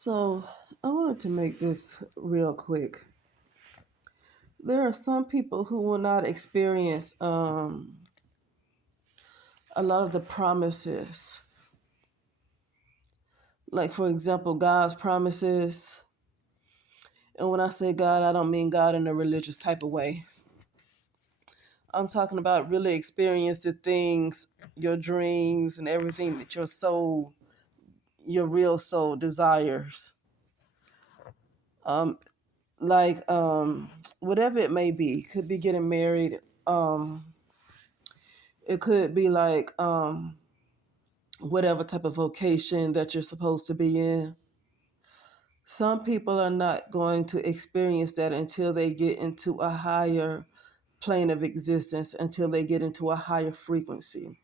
So I wanted to make this real quick. There are some people who will not experience a lot of the promises. Like, for example, God's promises. And when I say God, I don't mean God in a religious type of way. I'm talking about really experience the things, your dreams, and everything that your soul, your real soul desires. Um, like whatever it may be, could be getting married. It could be like whatever type of vocation that you're supposed to be in. Some people are not going to experience that until they get into a higher plane of existence, until they get into a higher frequency.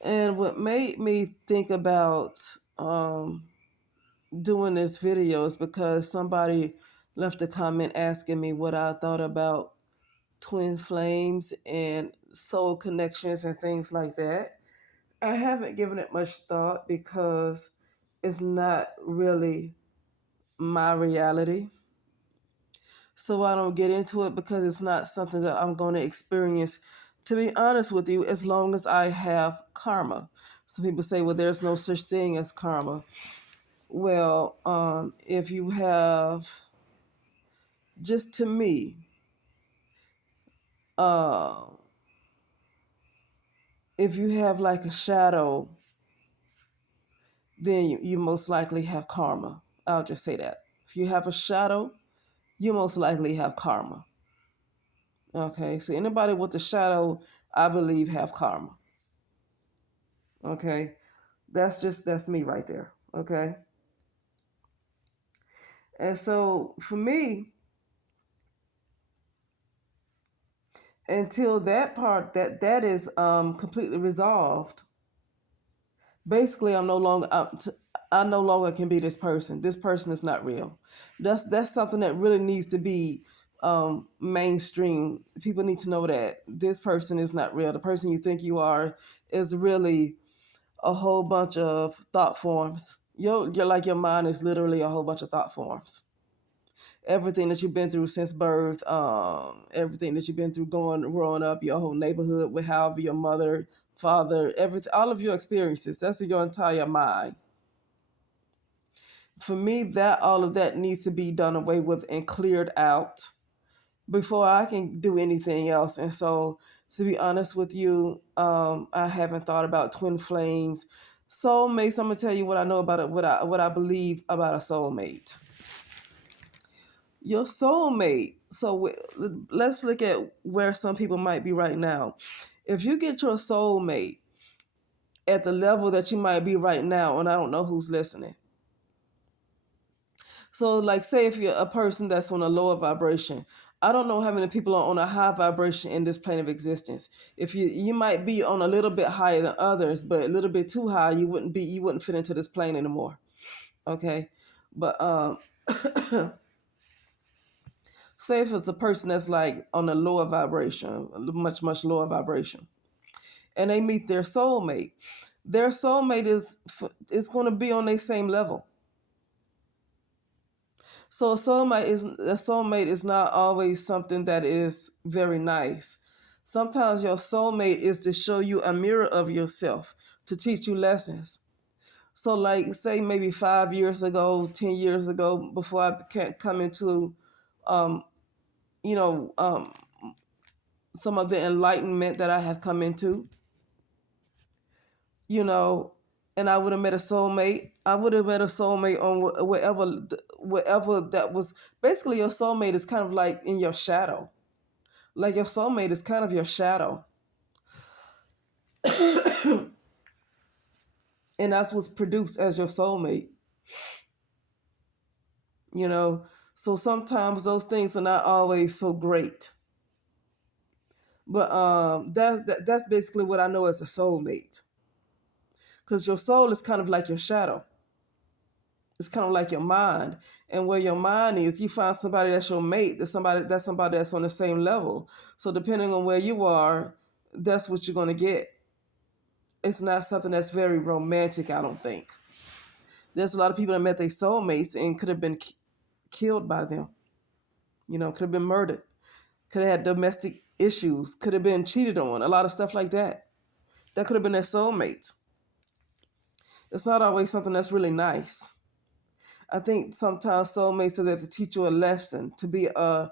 And what made me think about doing this video is because somebody left a comment asking me what I thought about twin flames and soul connections and things like that. I haven't given it much thought because it's not really my reality. So I don't get into it because it's not something that I'm going to experience. To be honest with you, as long as I have karma. Some people say, well, there's no such thing as karma. Well, if you have, just to me, uh, if you have like a shadow, then you most likely have karma. I'll just say that. If you have a shadow, you most likely have karma. Okay, so anybody with a shadow, I believe, have karma. Okay, that's me right there. Okay, and so for me, until that part that is completely resolved, basically I no longer can be this person. This person is not real. That's something that really needs to be mainstream. People need to know that this person is not real. The person you think you are is really a whole bunch of thought forms. You're like your mind is literally a whole bunch of thought forms. Everything that you've been through since birth, everything that you've been through growing up, your whole neighborhood, with however your mother, father, everything, all of your experiences. That's your entire mind. For me, that all of that needs to be done away with and cleared out before I can do anything else. And so, to be honest with you, I haven't thought about twin flames, soulmates. I'm gonna tell you what I know about it. What I believe about a soulmate. Your soulmate. So let's look at where some people might be right now. If you get your soulmate at the level that you might be right now, and I don't know who's listening. So, like, say if you're a person that's on a lower vibration, I don't know how many people are on a high vibration in this plane of existence. If you might be on a little bit higher than others, but a little bit too high, you wouldn't fit into this plane anymore. Okay, but say if it's a person that's like on a lower vibration, a much lower vibration, and they meet their soulmate is going to be on their same level. So a soulmate is not always something that is very nice. Sometimes your soulmate is to show you a mirror of yourself, to teach you lessons. So, like, say maybe 5 years ago, 10 years ago, before I come into, um, you know, some of the enlightenment that I have come into, you know, and I would have met a soulmate. I would have met a soulmate on whatever that was. Basically, your soulmate is kind of like in your shadow. Like, your soulmate is kind of your shadow, and that's what's produced as your soulmate. You know, so sometimes those things are not always so great. But that's basically what I know as a soulmate, because your soul is kind of like your shadow. It's kind of like your mind, and where your mind is, you find somebody that's your mate. That's somebody that's on the same level. So depending on where you are, that's what you're gonna get. It's not something that's very romantic, I don't think. There's a lot of people that met their soulmates and could have been killed by them. Could have been murdered, could have had domestic issues, could have been cheated on, a lot of stuff like that. That could have been their soulmates. It's not always something that's really nice. I think sometimes soulmates are there to teach you a lesson, to be a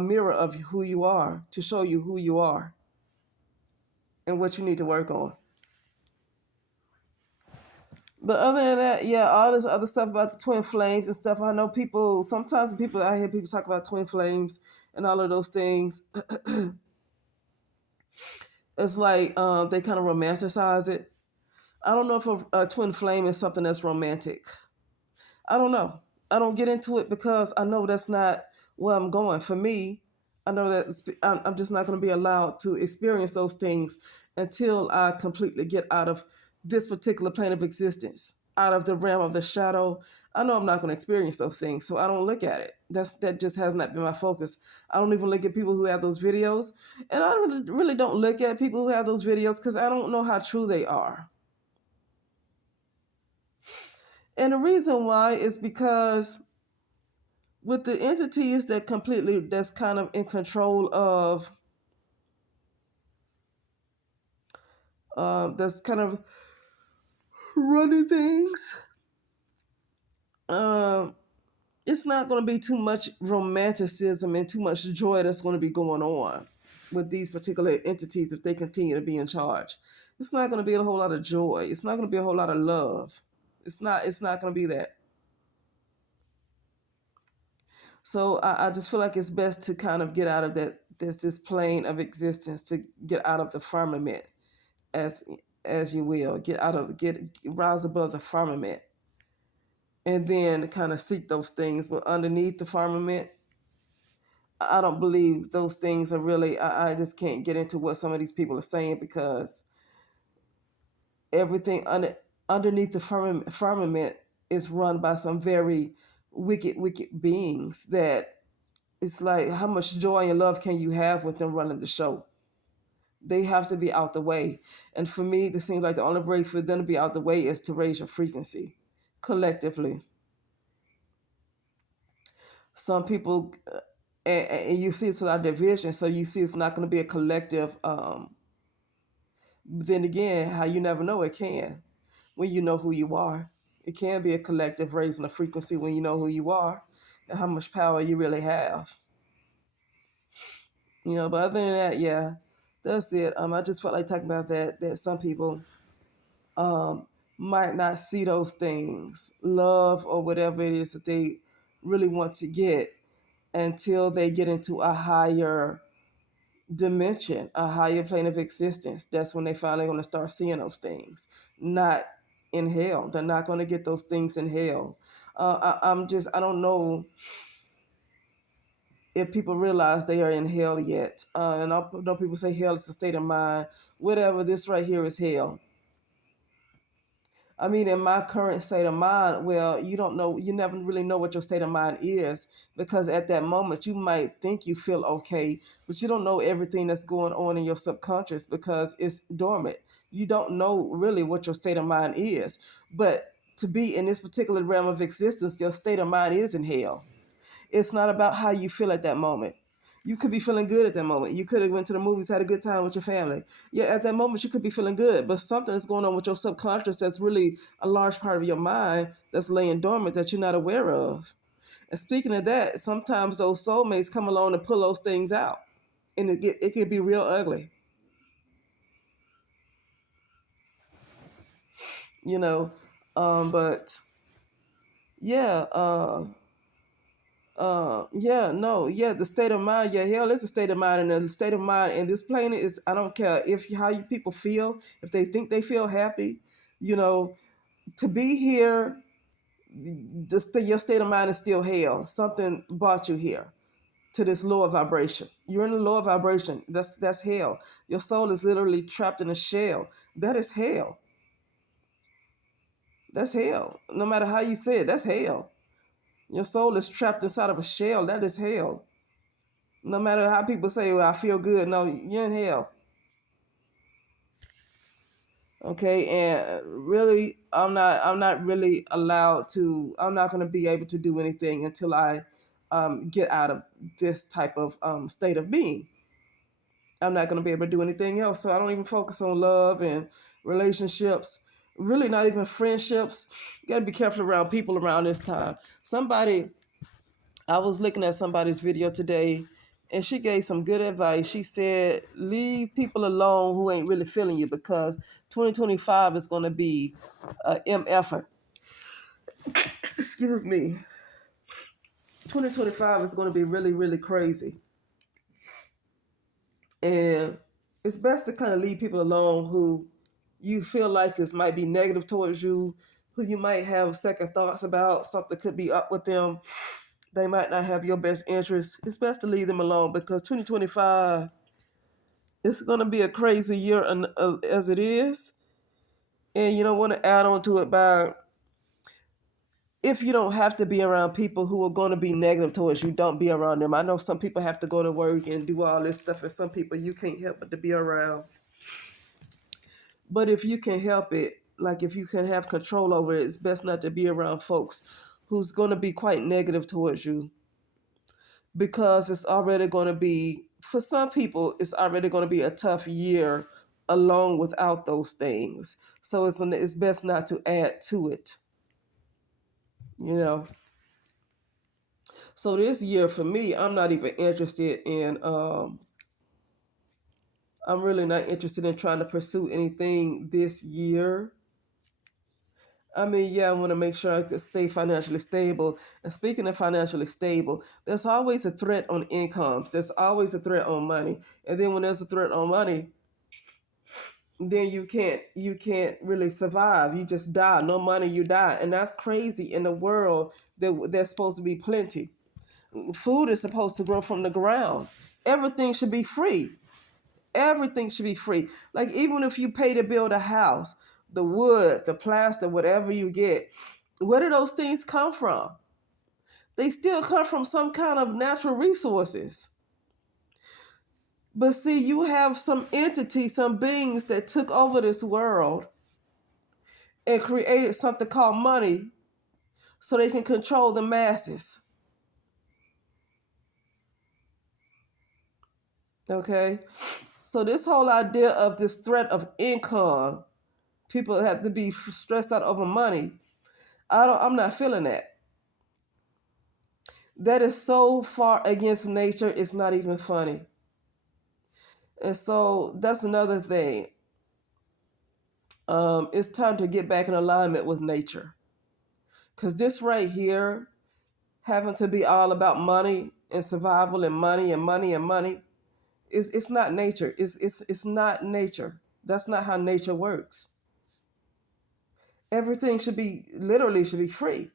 mirror of who you are, to show you who you are and what you need to work on. But other than that, yeah, all this other stuff about the twin flames and stuff. I know people. Sometimes I hear people talk about twin flames and all of those things. It's like they kind of romanticize it. I don't know if a twin flame is something that's romantic. I don't know. I don't get into it because I know that's not where I'm going. For me, I know that I'm just not going to be allowed to experience those things until I completely get out of this particular plane of existence, out of the realm of the shadow. I know I'm not going to experience those things, so I don't look at it. That just has not been my focus. I don't even look at people who have those videos, and I really don't look at people who have those videos because I don't know how true they are. And the reason why is because with the entities that's kind of in control of that's kind of running things, um it's not going to be too much romanticism and too much joy that's going to be going on with these particular entities if they continue to be in charge. It's not going to be a whole lot of joy. It's not going to be a whole lot of love. It's not going to be that. So I just feel like it's best to kind of get out of that this plane of existence, to get out of the firmament, as as you will, get rise above the firmament, and then kind of seek those things. But underneath the firmament, I don't believe those things are really. I just can't get into what some of these people are saying because everything underneath the firmament is run by some very wicked beings that it's like, how much joy and love can you have with them running the show? They have to be out the way. And for me, it seems like the only way for them to be out the way is to raise your frequency collectively. Some people, and you see it's a lot of division, so you see it's not going to be a collective. Then again, how you never know, it can when you know who you are. It can be a collective raising a frequency when you know who you are and how much power you really have. But other than that, yeah, that's it. I just felt like talking about that some people um might not see those things, love or whatever it is that they really want to get, until they get into a higher dimension, a higher plane of existence. That's when they finally going to start seeing those things. Not in hell. They're not going to get those things in hell. I don't know if people realize they are in hell yet. And I know people say hell is a state of mind. Whatever, this right here is hell. I mean, in my current state of mind, well, you don't know, you never really know what your state of mind is, because at that moment you might think you feel okay, but you don't know everything that's going on in your subconscious because it's dormant. You don't know really what your state of mind is. But to be in this particular realm of existence, your state of mind is in hell. It's not about how you feel at that moment. You could be feeling good at that moment. You could have went to the movies, had a good time with your family. Yeah, at that moment you could be feeling good, but something is going on with your subconscious that's really a large part of your mind that's laying dormant that you're not aware of. And speaking of that, sometimes those soulmates come along and pull those things out, and it can be real ugly. You know, but yeah. Yeah, no, yeah, the state of mind, yeah, hell is a state of mind, and the state of mind in this planet is, I don't care if how you people feel, if they think they feel happy, you know, to be here, your state of mind is still hell. Something brought you here to this lower vibration. You're in a lower vibration. That's hell. Your soul is literally trapped in a shell. That is hell. That's hell. No matter how you say it, that's hell. Your soul is trapped inside of a shell. That is hell. No matter how people say, well, I feel good. No, you're in hell. Okay, and really, I'm not really allowed to. I'm not going to be able to do anything until I get out of this type of state of being. I'm not going to be able to do anything else. So I don't even focus on love and relationships. Really, not even friendships. You got to be careful around people around this time. I was looking at somebody's video today, and she gave some good advice. She said, leave people alone who ain't really feeling you, because 2025 is going to be a MFer. Excuse me. 2025 is going to be really, really crazy. And it's best to kind of leave people alone who you feel like is might be negative towards you, who you might have second thoughts about, something could be up with them. They might not have your best interest. It's best to leave them alone, because 2025, it's going to be a crazy year as it is. And you don't want to add on to it by, if you don't have to be around people who are going to be negative towards you, don't be around them. I know some people have to go to work and do all this stuff, and some people you can't help but to be around. But if you can help it, like if you can have control over it, it's best not to be around folks who's going to be quite negative towards you, because it's already going to be, for some people, it's already going to be a tough year along without those things. So it's best not to add to it, you know. So this year for me, I'm not even interested in I'm really not interested in trying to pursue anything this year. I mean, yeah, I want to make sure I can stay financially stable. And speaking of financially stable, there's always a threat on incomes. There's always a threat on money. And then when there's a threat on money, then you can't really survive. You just die. No money, you die. And that's crazy in a world that there's supposed to be plenty. Food is supposed to grow from the ground. Everything should be free. Everything should be free. Like, even if you pay to build a house, the wood, the plaster, whatever you get, where do those things come from? They still come from some kind of natural resources. But see, you have some entity, some beings that took over this world and created something called money so they can control the masses. Okay? So this whole idea of this threat of income, people have to be stressed out over money. I'm not feeling that. That is so far against nature, it's not even funny. And so that's another thing. It's time to get back in alignment with nature. Because this right here, having to be all about money and survival and money and money and money, it's not nature. It's not nature. That's not how nature works. Everything should be free.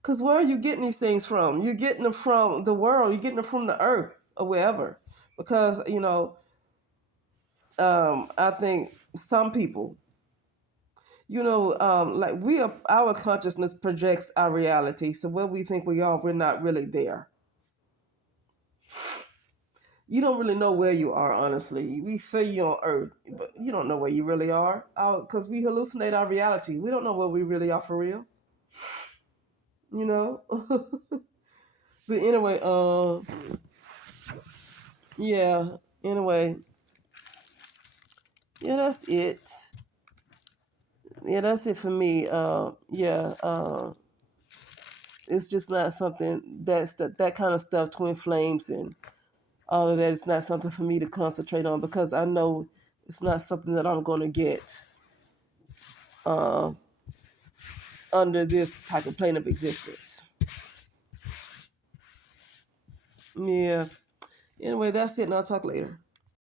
Because where are you getting these things from? You're getting them from the world. You're getting them from the earth or wherever. Because, I think some people, like our consciousness projects our reality. So where we think we are, we're not really there. You don't really know where you are, honestly. We say you're on Earth, but you don't know where you really are, because we hallucinate our reality. We don't know where we really are for real. You know. But anyway, yeah. Anyway, yeah, that's it. Yeah, that's it for me. Yeah. It's just not something that kind of stuff, twin flames and all of that. It's not something for me to concentrate on, because I know it's not something that I'm going to get uh, under this type of plane of existence. Yeah. Anyway, that's it, and I'll talk later.